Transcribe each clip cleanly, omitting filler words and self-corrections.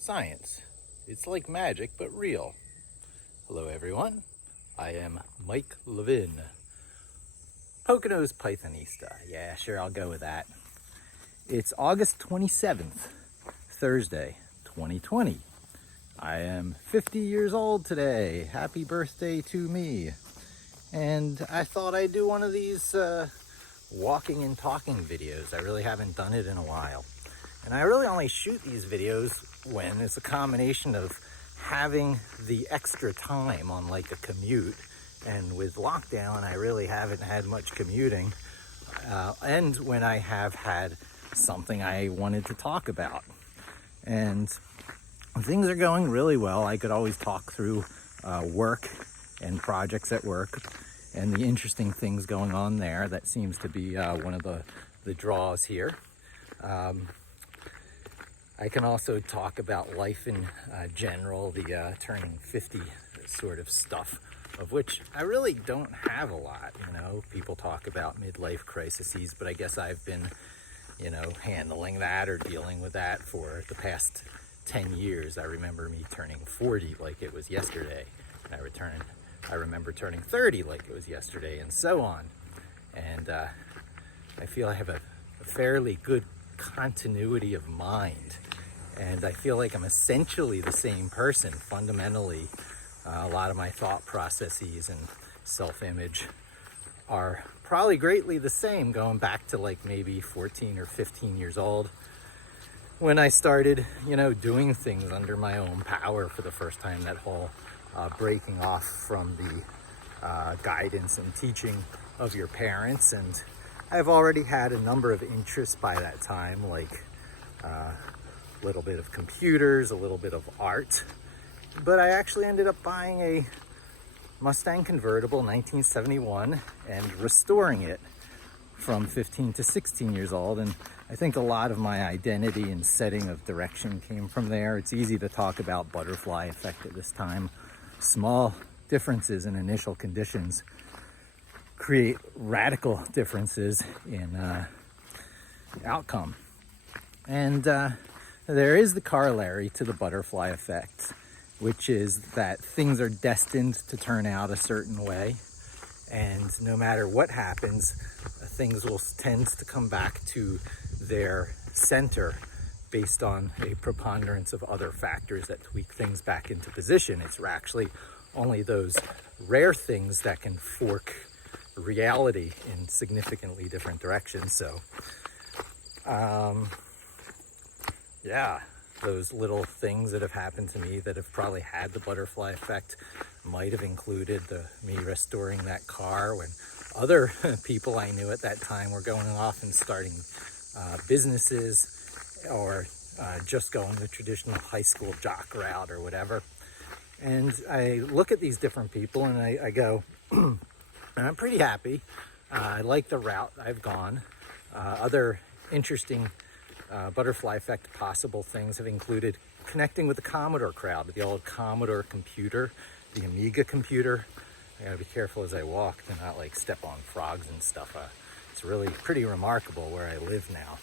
Science. It's like magic, but real. Hello, everyone. I am Mike Levin, Poconos Pythonista. Yeah, sure, I'll go with that. It's August 27th, Thursday, 2020. I am 50 years old today. Happy birthday to me. And I thought I'd do one of these walking and talking videos. I really haven't done it in a while. And I really only shoot these videos when it's a combination of having the extra time on like a commute. And with lockdown, I really haven't had much commuting. And when I have had something I wanted to talk about. And things are going really well. I could always talk through work and projects at work and the interesting things going on there. That seems to be one of the draws here. I can also talk about life in general, the turning 50 sort of stuff, of which I really don't have a lot. You know, people talk about midlife crises, but I guess I've been, handling that or dealing with that for the past 10 years. I remember me turning 40 like it was yesterday, and I remember turning 30 like it was yesterday, and so on. And I feel I have a fairly good continuity of mind, and I feel like I'm essentially the same person fundamentally. A lot of my thought processes and self-image are probably greatly the same, going back to like maybe 14 or 15 years old when I started, doing things under my own power for the first time. That whole breaking off from the guidance and teaching of your parents. And I've already had a number of interests by that time, like a little bit of computers, a little bit of art. But I actually ended up buying a Mustang convertible 1971 and restoring it from 15 to 16 years old. And I think a lot of my identity and setting of direction came from there. It's easy to talk about butterfly effect at this time. Small differences in initial conditions create radical differences in outcome. And there is the corollary to the butterfly effect, which is that things are destined to turn out a certain way. And no matter what happens, things will tend to come back to their center based on a preponderance of other factors that tweak things back into position. It's actually only those rare things that can fork reality in significantly different directions. So, those little things that have happened to me that have probably had the butterfly effect might have included me restoring that car when other people I knew at that time were going off and starting businesses, or just going the traditional high school jock route or whatever. And I look at these different people and I go, and I'm pretty happy. I like the route I've gone. Other interesting butterfly effect possible things have included connecting with the Commodore crowd, the old Commodore computer, the Amiga computer. I gotta be careful as I walk to not like step on frogs and stuff. It's really pretty remarkable where I live now.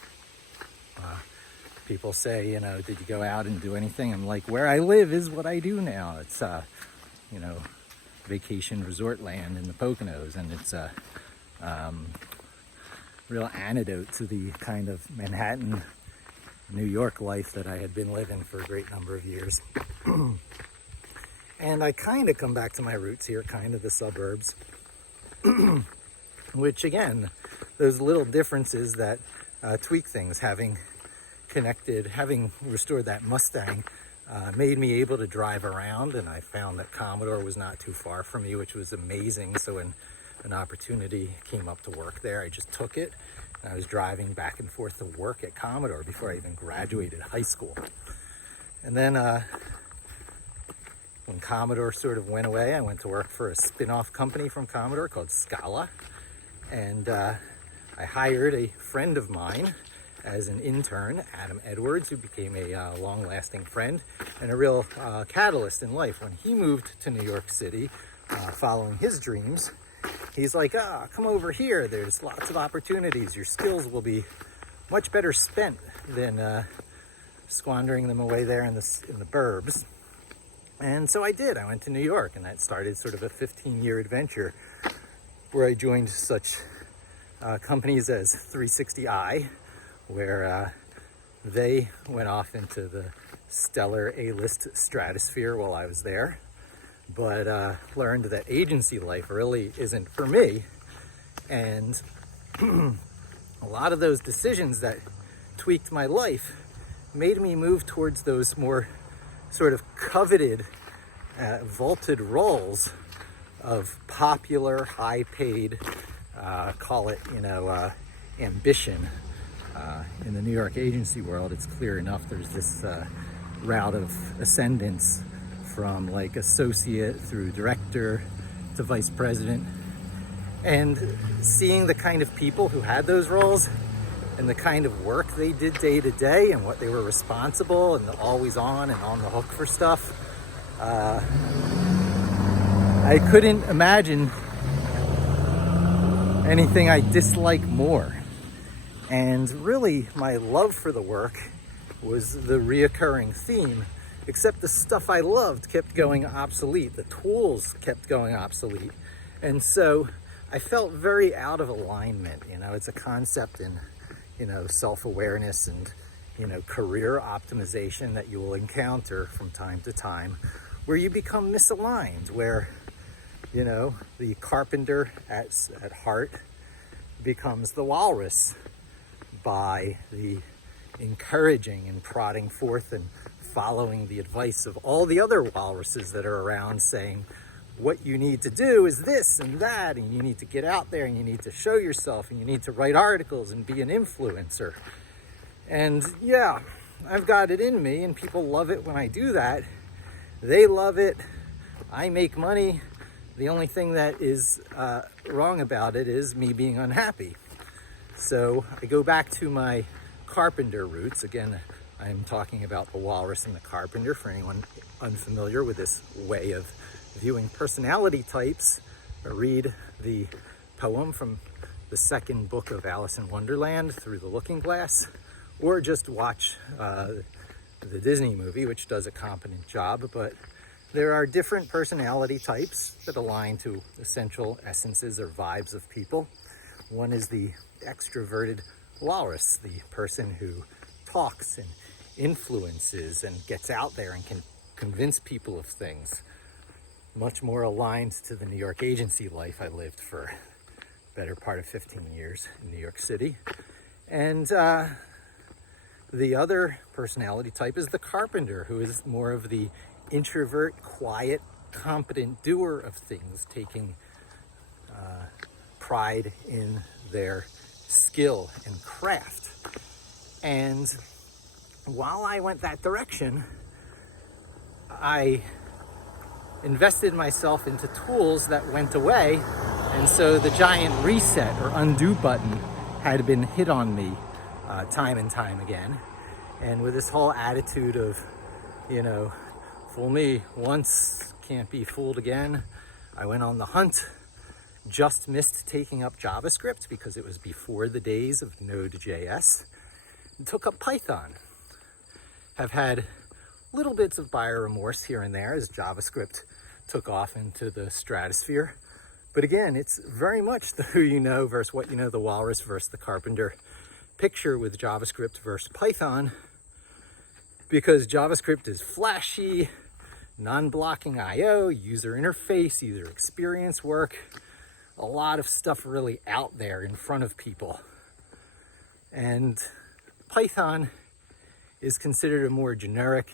People say, did you go out and do anything? I'm like, where I live is what I do now. It's, vacation resort land in the Poconos, and it's a real antidote to the kind of Manhattan, New York life that I had been living for a great number of years. And I kind of come back to my roots here, kind of the suburbs, which again, those little differences that tweak things, having restored that Mustang, made me able to drive around, and I found that Commodore was not too far from me, which was amazing. So when an opportunity came up to work there, I just took it. And I was driving back and forth to work at Commodore before I even graduated high school. And then when Commodore sort of went away, I went to work for a spin-off company from Commodore called Scala. And I hired a friend of mine as an intern, Adam Edwards, who became a long-lasting friend and a real catalyst in life. When he moved to New York City, following his dreams, he's like, come over here. There's lots of opportunities. Your skills will be much better spent than squandering them away there in the burbs. And so I did. I went to New York, and that started sort of a 15-year adventure where I joined such companies as 360i, where they went off into the stellar A-list stratosphere while I was there, but learned that agency life really isn't for me. And a lot of those decisions that tweaked my life made me move towards those more sort of coveted, vaulted roles of popular, high-paid, call it, ambition. In the New York agency world, it's clear enough there's this route of ascendance from like associate through director to vice president. And seeing the kind of people who had those roles and the kind of work they did day to day and what they were responsible and always on and on the hook for stuff, I couldn't imagine anything I dislike more. And really, my love for the work was the reoccurring theme, except the stuff I loved kept going obsolete. The tools kept going obsolete. And so I felt very out of alignment. It's a concept in, self-awareness and, career optimization that you will encounter from time to time, where you become misaligned, where, the carpenter at heart becomes the walrus by the encouraging and prodding forth and following the advice of all the other walruses that are around, saying what you need to do is this and that, and you need to get out there and you need to show yourself and you need to write articles and be an influencer. And yeah, I've got it in me, and people love it when I do that. They love it. I make money. The only thing that is wrong about it is me being unhappy. So I go back to my carpenter roots. Again, I'm talking about the walrus and the carpenter for anyone unfamiliar with this way of viewing personality types. Read the poem from the second book of Alice in Wonderland, Through the Looking Glass, or just watch the Disney movie, which does a competent job. But there are different personality types that align to essential essences or vibes of people. One is the extroverted walrus, the person who talks and influences and gets out there and can convince people of things. Much more aligned to the New York agency life I lived for the better part of 15 years in New York City. And the other personality type is the carpenter, who is more of the introvert, quiet, competent doer of things, taking pride in their skill and craft. And while I went that direction, I invested myself into tools that went away, and so the giant reset or undo button had been hit on me time and time again. And with this whole attitude of, fool me once, can't be fooled again, I went on the hunt. Just missed taking up JavaScript because it was before the days of Node.js, and took up Python. Have had little bits of buyer remorse here and there as JavaScript took off into the stratosphere. But again, it's very much the who you know versus what you know, the walrus versus the carpenter picture with JavaScript versus Python, because JavaScript is flashy, non-blocking I/O, user interface, user experience work, a lot of stuff really out there in front of people. And Python is considered a more generic,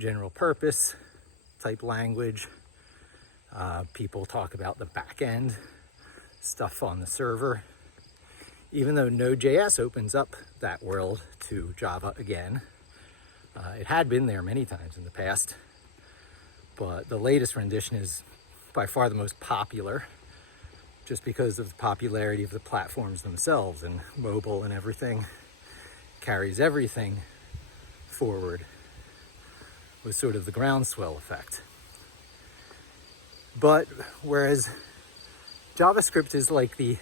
general purpose type language. People talk about the back end stuff on the server. Even though Node.js opens up that world to Java again, it had been there many times in the past, but the latest rendition is by far the most popular, just because of the popularity of the platforms themselves, and mobile and everything carries everything forward with sort of the groundswell effect. But whereas JavaScript is like the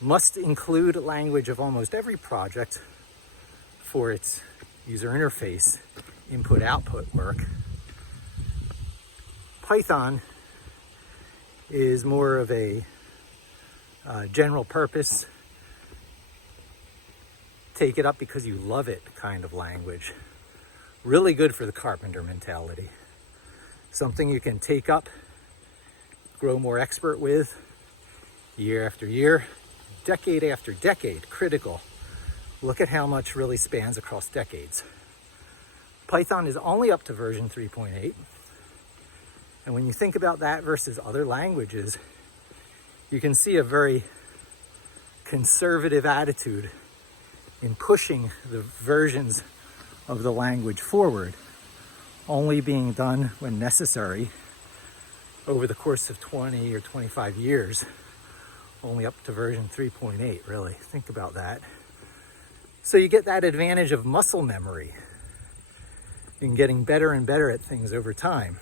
must include language of almost every project for its user interface, input-output work. Python is more of a general purpose, take it up because you love it kind of language. Really good for the carpenter mentality. Something you can take up, grow more expert with, year after year, decade after decade. Critical. Look at how much really spans across decades. Python is only up to version 3.8. And when you think about that versus other languages, you can see a very conservative attitude in pushing the versions of the language forward, only being done when necessary over the course of 20 or 25 years, only up to version 3.8, really. Think about that. So you get that advantage of muscle memory in getting better and better at things over time.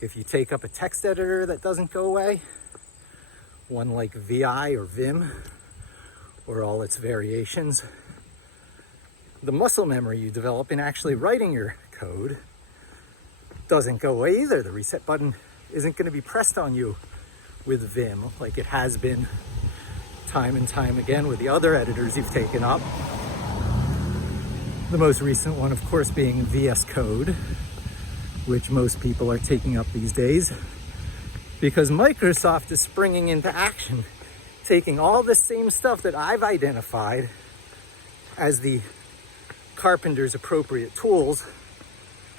If you take up a text editor that doesn't go away, one like VI or Vim, or all its variations, the muscle memory you develop in actually writing your code doesn't go away either. The reset button isn't going to be pressed on you with Vim like it has been time and time again with the other editors you've taken up. The most recent one, of course, being VS Code, which most people are taking up these days, because Microsoft is springing into action, taking all the same stuff that I've identified as the carpenter's appropriate tools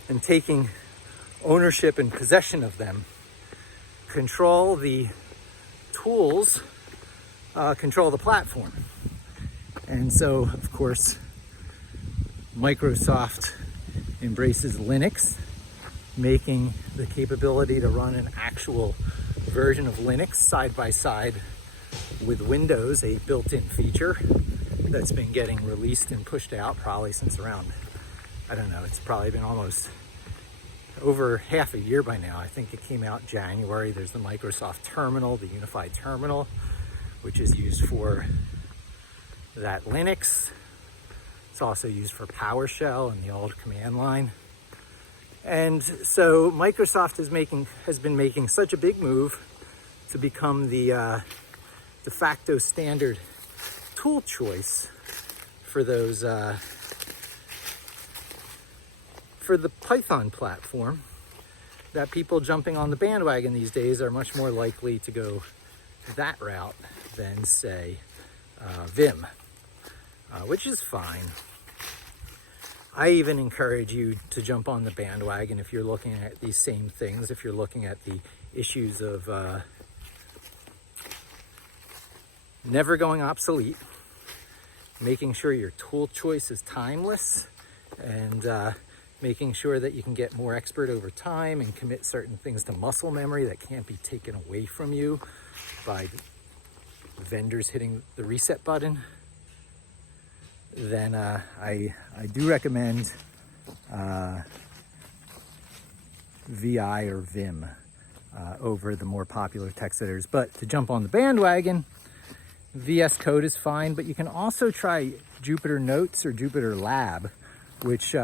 and taking ownership and possession of them. Control the tools, control the platform. And so, of course, Microsoft embraces Linux, making the capability to run an actual version of Linux side by side with Windows a built-in feature that's been getting released and pushed out probably since around, I don't know, it's probably been almost over half a year by now. I think it came out in January. There's the Microsoft Terminal, the Unified Terminal, which is used for that Linux. It's also used for PowerShell and the old command line. And so Microsoft has been making such a big move to become the de facto standard tool choice for those for the Python platform, that people jumping on the bandwagon these days are much more likely to go that route than, say, Vim, which is fine. I even encourage you to jump on the bandwagon if you're looking at these same things, if you're looking at the issues of never going obsolete, making sure your tool choice is timeless, and making sure that you can get more expert over time and commit certain things to muscle memory that can't be taken away from you by vendors hitting the reset button, then I do recommend VI or Vim over the more popular text editors. But to jump on the bandwagon, VS Code is fine, but you can also try Jupyter Notes or Jupyter Lab, which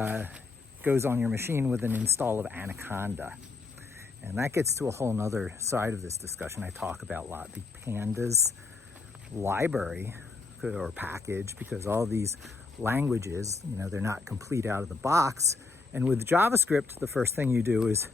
goes on your machine with an install of Anaconda. And that gets to a whole nother side of this discussion I talk about a lot, the Pandas library or package, because all these languages, they're not complete out of the box. And with JavaScript, the first thing you do is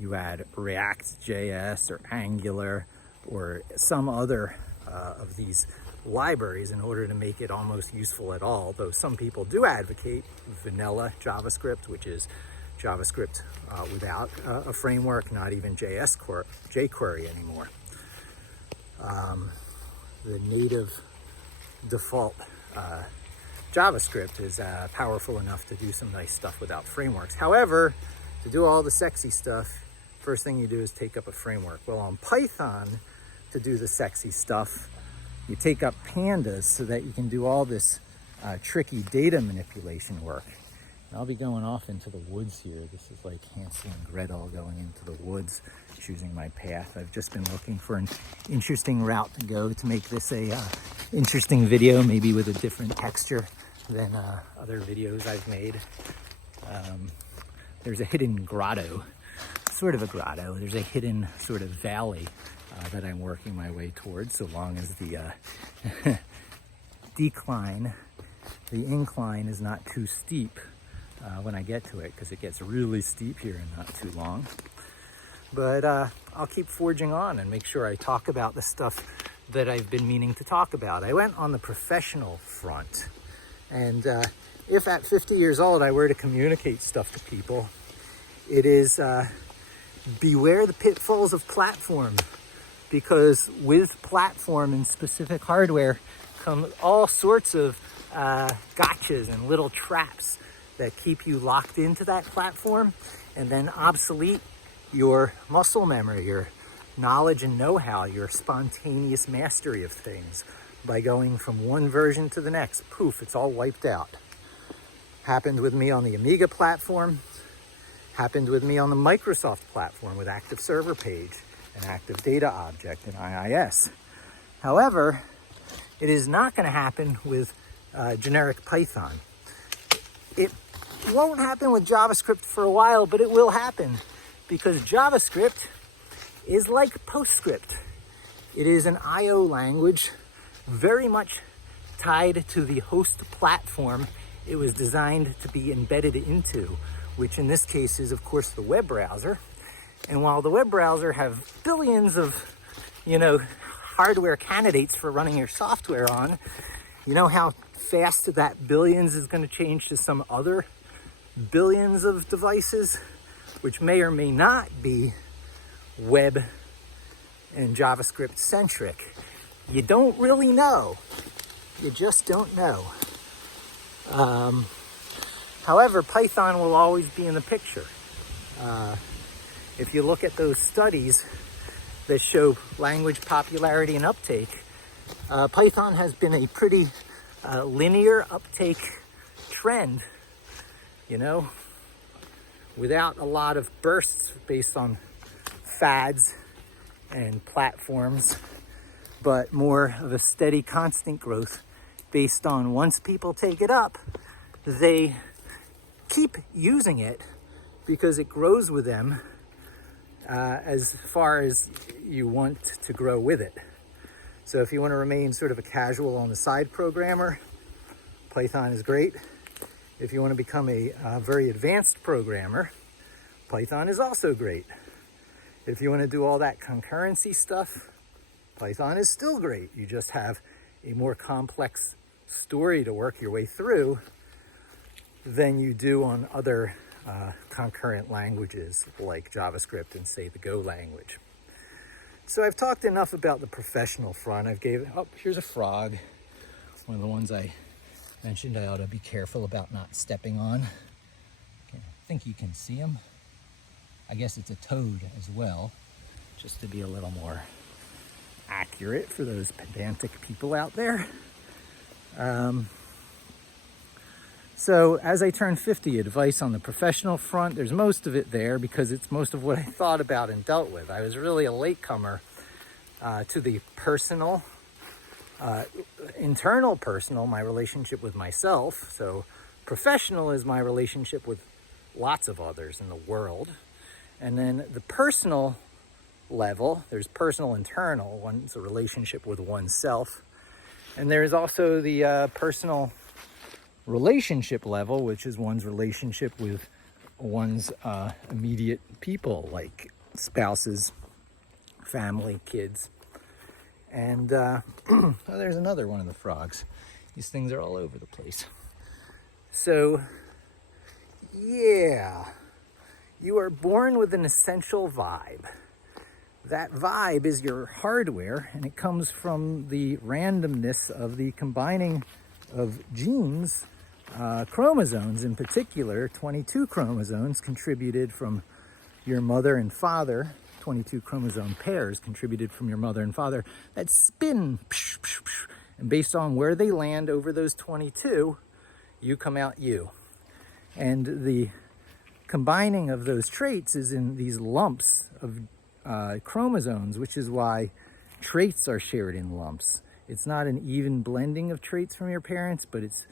you add React.js or Angular or some other of these libraries in order to make it almost useful at all, though some people do advocate vanilla JavaScript, which is JavaScript without a framework, not even jQuery anymore. The native default JavaScript is powerful enough to do some nice stuff without frameworks. However, to do all the sexy stuff, first thing you do is take up a framework. Well, on Python, to do the sexy stuff, you take up pandas so that you can do all this tricky data manipulation work. And I'll be going off into the woods here. This is like Hansel and Gretel going into the woods, choosing my path. I've just been looking for an interesting route to go to make this a interesting video, maybe with a different texture. than other videos I've made. There's a hidden grotto, sort of a grotto. There's a hidden sort of valley that I'm working my way towards, so long as the the incline is not too steep when I get to it, because it gets really steep here in not too long. But I'll keep forging on and make sure I talk about the stuff that I've been meaning to talk about. I went on the professional front, and if at 50 years old I were to communicate stuff to people, it is beware the pitfalls of platform, because with platform and specific hardware come all sorts of gotchas and little traps that keep you locked into that platform and then obsolete your muscle memory, your knowledge and know-how, your spontaneous mastery of things by going from one version to the next. Poof, it's all wiped out. Happened with me on the Amiga platform, happened with me on the Microsoft platform with Active Server Page and Active Data Object and IIS. However, it is not going to happen with generic Python. It won't happen with JavaScript for a while, but it will happen, because JavaScript is like PostScript. It is an I/O language very much tied to the host platform it was designed to be embedded into, which in this case is, of course, the web browser. And while the web browser have billions of, hardware candidates for running your software on, you know how fast that billions is going to change to some other billions of devices, which may or may not be web and JavaScript centric. You don't really know. You just don't know. However, Python will always be in the picture. If you look at those studies that show language popularity and uptake, Python has been a pretty linear uptake trend, without a lot of bursts based on fads and platforms, but more of a steady, constant growth based on once people take it up, they keep using it because it grows with them as far as you want to grow with it. So if you want to remain sort of a casual on the side programmer, Python is great. If you want to become a very advanced programmer, Python is also great. If you want to do all that concurrency stuff, Python is still great. You just have a more complex story to work your way through than you do on other concurrent languages like JavaScript and, say, the Go language. So I've talked enough about the professional front. Here's a frog. One of the ones I mentioned I ought to be careful about not stepping on. I think you can see him. I guess it's a toad as well, just to be a little more accurate for those pedantic people out there. So as I turn 50, advice on the professional front, there's most of it there because it's most of what I thought about and dealt with. I was really a latecomer to the personal, internal personal, my relationship with myself. So professional is my relationship with lots of others in the world. And then the personal level, there's personal internal, one's a relationship with oneself. And there's also the personal relationship level, which is one's relationship with one's immediate people, like spouses, family, kids. And there's another one of the frogs. These things are all over the place. So, yeah, you are born with an essential vibe. That vibe is your hardware, and it comes from the randomness of the combining of genes, chromosomes in particular. 22 chromosomes contributed from your mother and father, 22 chromosome pairs contributed from your mother and father that spin, and based on where they land over those 22, you come out you. And the combining of those traits is in these lumps of chromosomes, which is why traits are shared in lumps. It's not an even blending of traits from your parents, but it's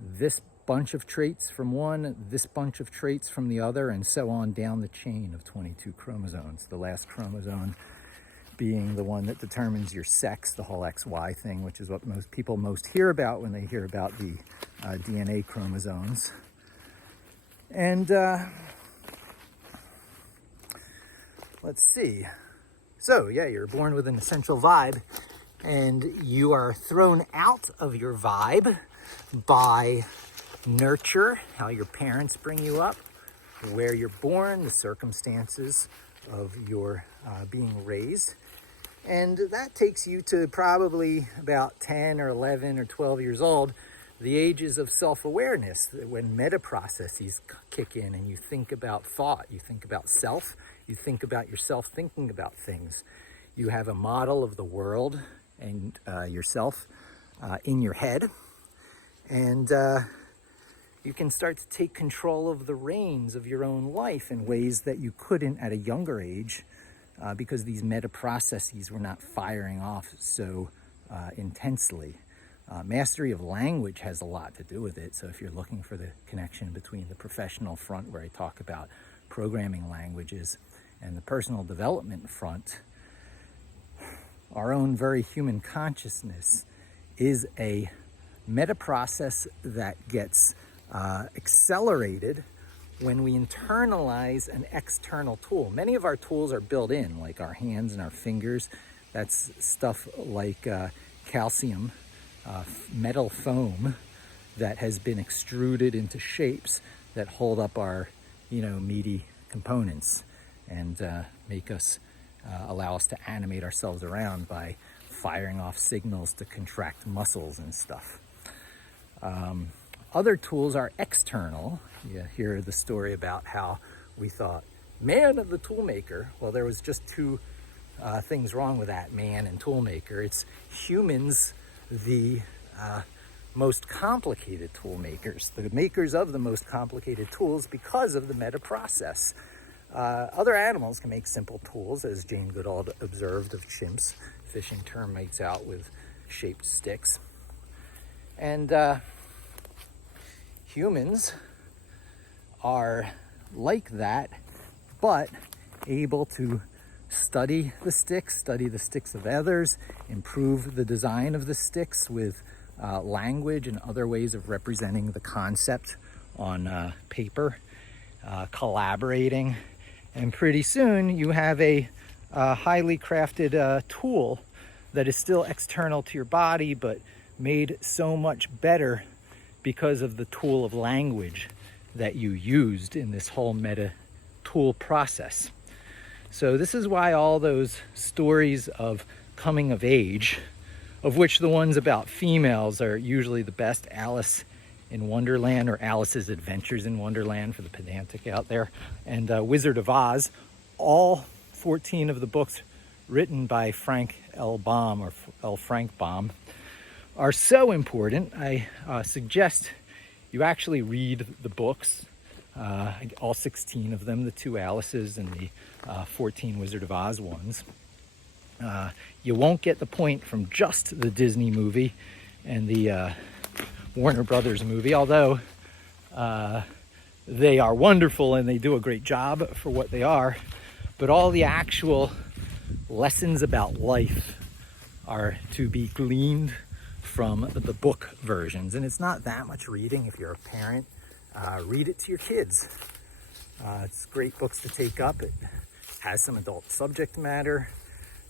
this bunch of traits from one, this bunch of traits from the other, and so on down the chain of 22 chromosomes. The last chromosome being the one that determines your sex, the whole XY thing, which is what most people hear about when they hear about the DNA chromosomes. And let's see. So yeah, you're born with an essential vibe, and you are thrown out of your vibe by nurture, how your parents bring you up, where you're born, the circumstances of your being raised. And that takes you to probably about 10 or 11 or 12 years old, the ages of self-awareness, when meta processes kick in and you think about thought, you think about self, you think about yourself thinking about things. You have a model of the world and yourself in your head, and you can start to take control of the reins of your own life in ways that you couldn't at a younger age, because these meta processes were not firing off so intensely. Mastery of language has a lot to do with it. So if you're looking for the connection between the professional front, where I talk about programming languages, and the personal development front, our own very human consciousness is a meta process that gets accelerated when we internalize an external tool. Many of our tools are built in, like our hands and our fingers. That's stuff like calcium, metal foam that has been extruded into shapes that hold up our, meaty components and make us, allow us to animate ourselves around by firing off signals to contract muscles and stuff. Other tools are external. You hear the story about how we thought, man of the tool maker. Well, there was just two things wrong with that, man and tool maker. It's humans, the most complicated tool makers, the makers of the most complicated tools because of the meta process. Other animals can make simple tools, as Jane Goodall observed of chimps, fishing termites out with shaped sticks. And humans are like that, but able to study the sticks of others, improve the design of the sticks with language and other ways of representing the concept on paper, collaborating, and pretty soon you have a highly crafted tool that is still external to your body, but made so much better because of the tool of language that you used in this whole meta tool process. So this is why all those stories of coming of age, of which the ones about females are usually the best, Alice in Wonderland, or Alice's Adventures in Wonderland for the pedantic out there, and Wizard of Oz, all 14 of the books written by Frank L. Baum, or L. Frank Baum, are so important. I suggest you actually read the books, all 16 of them, the 2 Alices and the 14 Wizard of Oz ones. You won't get the point from just the Disney movie and the Warner Brothers movie, although they are wonderful and they do a great job for what they are. But all the actual lessons about life are to be gleaned from the book versions. And it's not that much reading. If you're a parent, read it to your kids. It's great books to take up. It has some adult subject matter.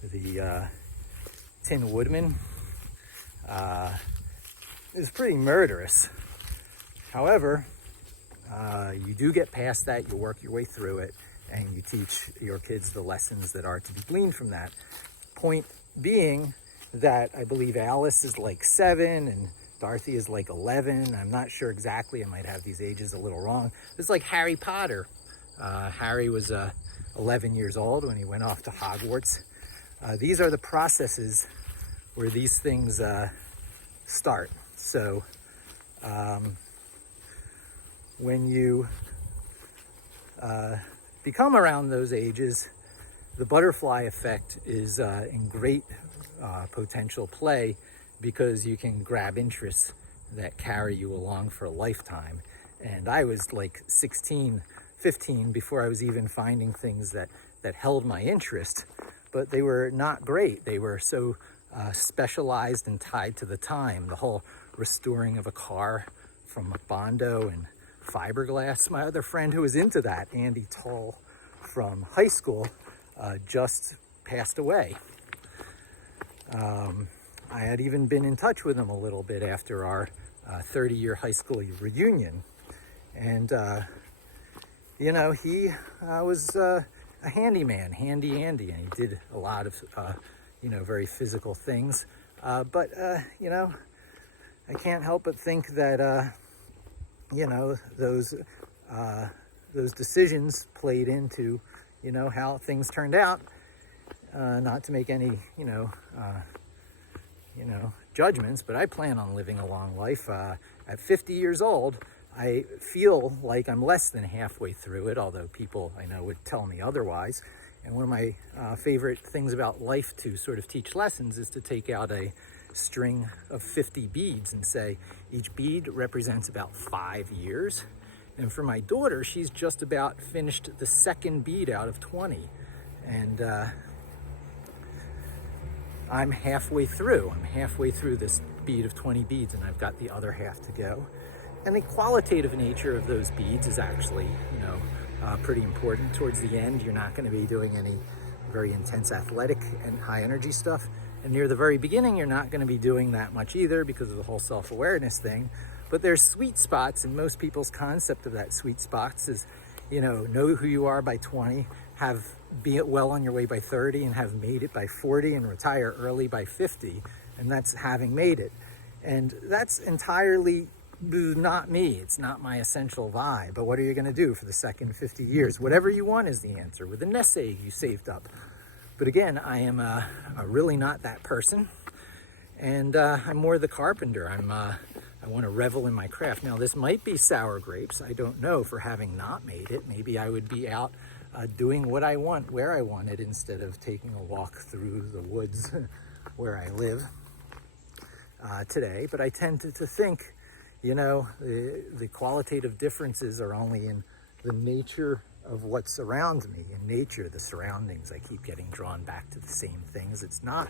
The Tin Woodman is pretty murderous. However, you do get past that, you work your way through it, and you teach your kids the lessons that are to be gleaned from that. Point being that I believe Alice is like 7 and Dorothy is like 11. I'm not sure exactly. I might have these ages a little wrong. It's like Harry Potter. Harry was 11 years old when he went off to Hogwarts. These are the processes where these things start. So when you become around those ages, the butterfly effect is in great potential play, because you can grab interests that carry you along for a lifetime. And I was like 16, 15 before I was even finding things that held my interest, but they were not great. They were so specialized and tied to the time. The whole restoring of a car from Bondo and fiberglass. My other friend who was into that, Andy Toll from high school, just passed away. I had even been in touch with him a little bit after our 30-year high school reunion. And, you know, he was a handyman, Handy Andy, and he did a lot of, you know, very physical things. But you know, I can't help but think that, you know, those decisions played into, you know, how things turned out. Not to make any, you know, judgments, but I plan on living a long life. At 50 years old, I feel like I'm less than halfway through it, although people I know would tell me otherwise. And one of my favorite things about life to sort of teach lessons is to take out a string of 50 beads and say each bead represents about 5 years. And for my daughter, she's just about finished the second bead out of 20. And I'm halfway through. I'm halfway through this bead of 20 beads, and I've got the other half to go. And the qualitative nature of those beads is actually, you know, pretty important. Towards the end, you're not going to be doing any very intense athletic and high energy stuff. And near the very beginning, you're not going to be doing that much either because of the whole self-awareness thing. But there's sweet spots, and most people's concept of that sweet spots is, you know who you are by 20, be it well on your way by 30, and have made it by 40, and retire early by 50. And that's having made it. And that's entirely not me. It's not my essential vibe. But what are you going to do for the second 50 years? Whatever you want is the answer, with a nest egg you saved up. But again, I am really not that person. And I'm more the carpenter. I want to revel in my craft. Now, this might be sour grapes. I don't know, for having not made it. Maybe I would be out doing what I want, where I want it, instead of taking a walk through the woods where I live today. But I tend to think, you know, the qualitative differences are only in the nature of what's around me. In nature, the surroundings, I keep getting drawn back to the same things. It's not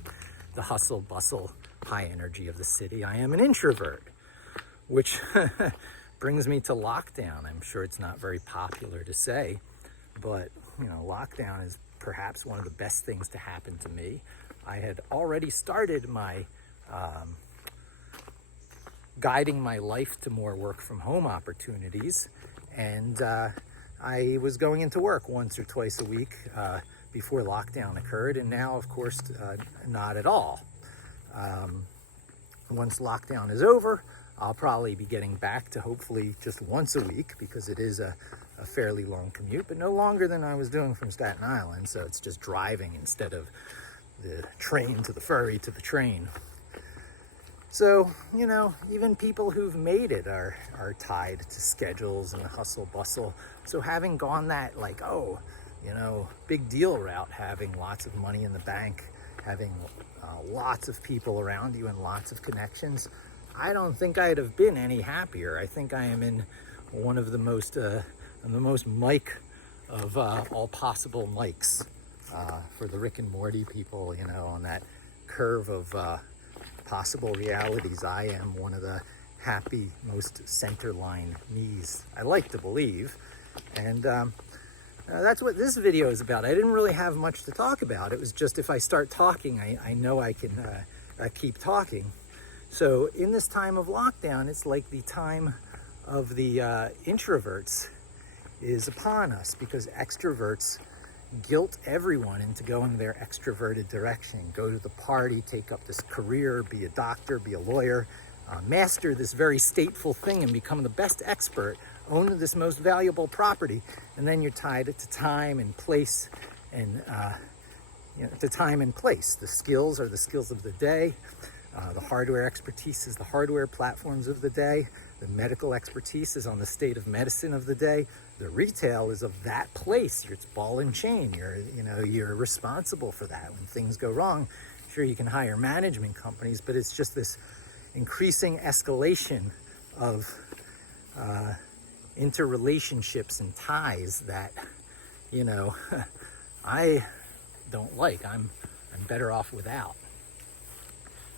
the hustle, bustle, high energy of the city. I am an introvert, which brings me to lockdown. I'm sure it's not very popular to say, but, you know, lockdown is perhaps one of the best things to happen to me. I had already started my guiding my life to more work from home opportunities, and I was going into work once or twice a week before lockdown occurred, and now, of course, not at all. Once lockdown is over, I'll probably be getting back to hopefully just once a week, because it is a fairly long commute, but no longer than I was doing from Staten Island, so it's just driving instead of the train to the ferry to the train. So, you know, even people who've made it are tied to schedules and the hustle bustle. So having gone that, like, oh, you know, big deal route, having lots of money in the bank, having lots of people around you and lots of connections, I don't think I'd have been any happier. I think I am in one of the most Mike of all possible Mikes for the Rick and Morty people, you know, on that curve of possible realities. I am one of the happy, most centerline me's, I like to believe. And that's what this video is about. I didn't really have much to talk about. It was just, if I start talking, I know I can keep talking. So in this time of lockdown, it's like the time of the introverts is upon us, because extroverts guilt everyone into going their extroverted direction. Go to the party, take up this career, be a doctor, be a lawyer, master this very stateful thing and become the best expert, own this most valuable property, and then you're tied to time and place, and you know, to time and place. The skills are the skills of the day. The hardware expertise is the hardware platforms of the day. The medical expertise is on the state of medicine of the day. The retail is of that place. It's ball and chain. You're responsible for that. When things go wrong, sure, you can hire management companies, but it's just this, increasing escalation of interrelationships and ties that, you know, I don't like. I'm better off without.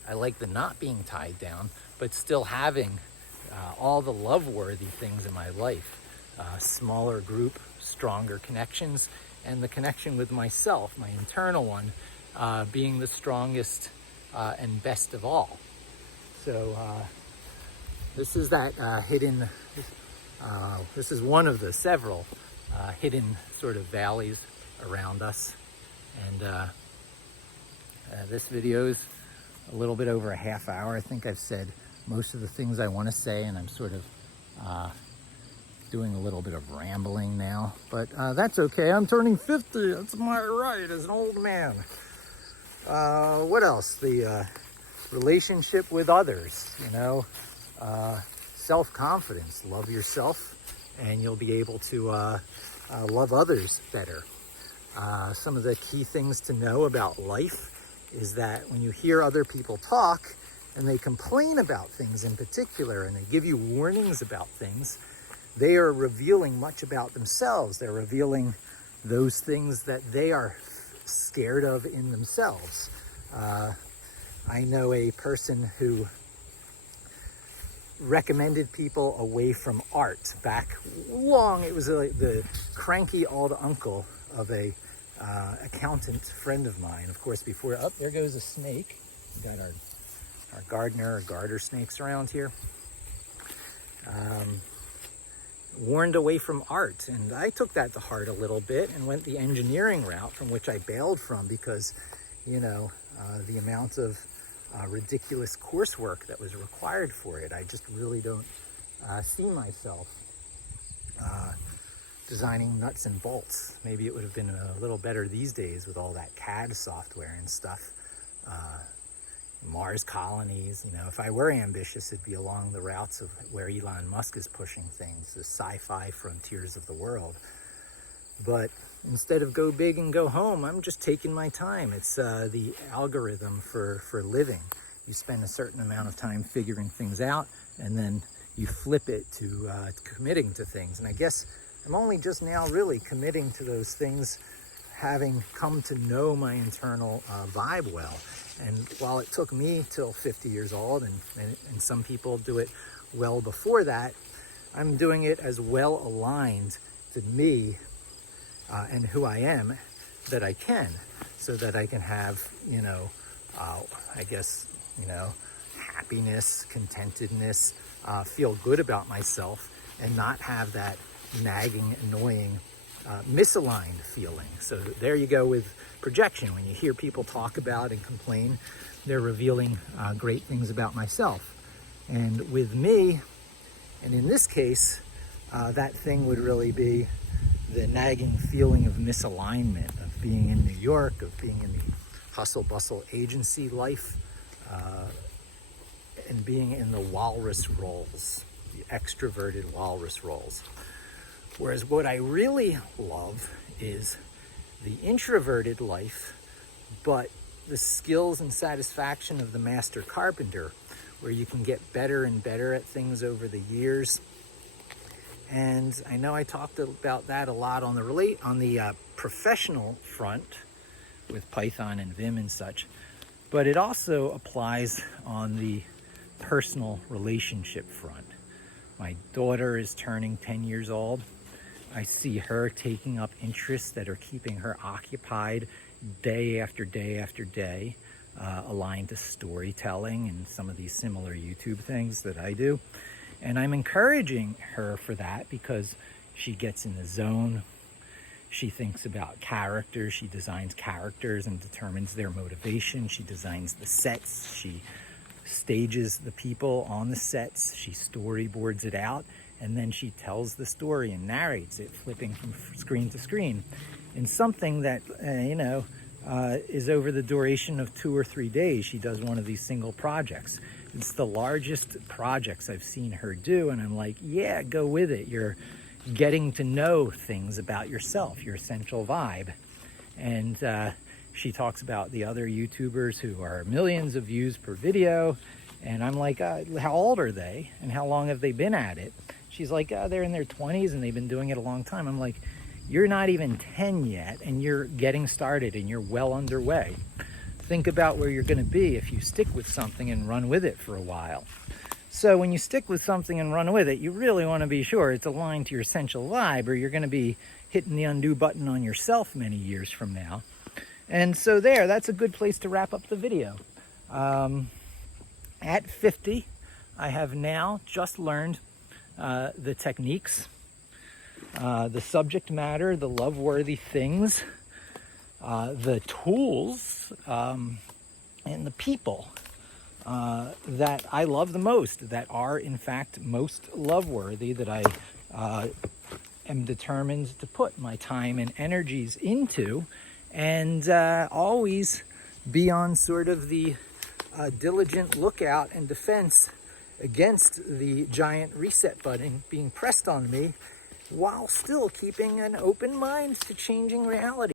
I like the not being tied down, but still having all the love-worthy things in my life. Smaller group, stronger connections, and the connection with myself, my internal one, being the strongest and best of all. So this is that hidden, this is one of the several hidden sort of valleys around us. And this video is a little bit over a half hour. I think I've said most of the things I want to say, and I'm sort of doing a little bit of rambling now, but that's okay. I'm turning 50. That's my right as an old man. What else? The relationship with others, you know, self-confidence. Love yourself, and you'll be able to love others better. Some of the key things to know about life is that when you hear other people talk and they complain about things in particular, and they give you warnings about things, they are revealing much about themselves. They're revealing those things that they are scared of in themselves. I know a person who recommended people away from art back long. It was the cranky old uncle of a accountant friend of mine. Of course, before, oh, there goes a snake. We got our gardener or garter snakes around here. Warned away from art, and I took that to heart a little bit and went the engineering route, from which I bailed from because, you know, the amount of ridiculous coursework that was required for it. I just really don't see myself designing nuts and bolts. Maybe it would have been a little better these days with all that CAD software and stuff. Mars colonies, you know, if I were ambitious, it'd be along the routes of where Elon Musk is pushing things, the sci-fi frontiers of the world. But instead of go big and go home, I'm just taking my time. It's the algorithm for living. You spend a certain amount of time figuring things out, and then you flip it to committing to things. And I guess I'm only just now really committing to those things, having come to know my internal vibe well. And while it took me till 50 years old, and some people do it well before that, I'm doing it as well aligned to me and who I am that I can, so that I can have, you know, I guess, you know, happiness, contentedness, feel good about myself, and not have that nagging, annoying, misaligned feeling. So there you go with projection. When you hear people talk about and complain, they're revealing great things about myself. And with me, and in this case, that thing would really be the nagging feeling of misalignment, of being in New York, of being in the hustle bustle agency life, and being in the walrus roles, the extroverted walrus roles. Whereas what I really love is the introverted life, but the skills and satisfaction of the master carpenter, where you can get better and better at things over the years. And I know I talked about that a lot on the professional front with Python and Vim and such, but it also applies on the personal relationship front. My daughter is turning 10 years old. I see her taking up interests that are keeping her occupied day after day after day, aligned to storytelling and some of these similar YouTube things that I do. And I'm encouraging her for that because she gets in the zone. She thinks about characters. She designs characters and determines their motivation. She designs the sets. She stages the people on the sets. She storyboards it out. And then she tells the story and narrates it, flipping from screen to screen, in something that, is over the duration of 2 or 3 days. She does one of these single projects. It's the largest projects I've seen her do, and I'm like, yeah, go with it. You're getting to know things about yourself, your essential vibe. And she talks about the other YouTubers who are millions of views per video, And I'm like, how old are they? And how long have they been at it? She's like, they're in their 20s and they've been doing it a long time. I'm like, you're not even 10 yet and you're getting started and you're well underway. Think about where you're going to be if you stick with something and run with it for a while. So when you stick with something and run with it, you really want to be sure it's aligned to your essential vibe, or you're going to be hitting the undo button on yourself many years from now. And so that's a good place to wrap up the video. At 50, I have now just learned the techniques, the subject matter, the love-worthy things, the tools, and the people that I love the most, that are in fact most love-worthy, that I am determined to put my time and energies into, and always be on sort of the diligent lookout and defense against the giant reset button being pressed on me, while still keeping an open mind to changing reality.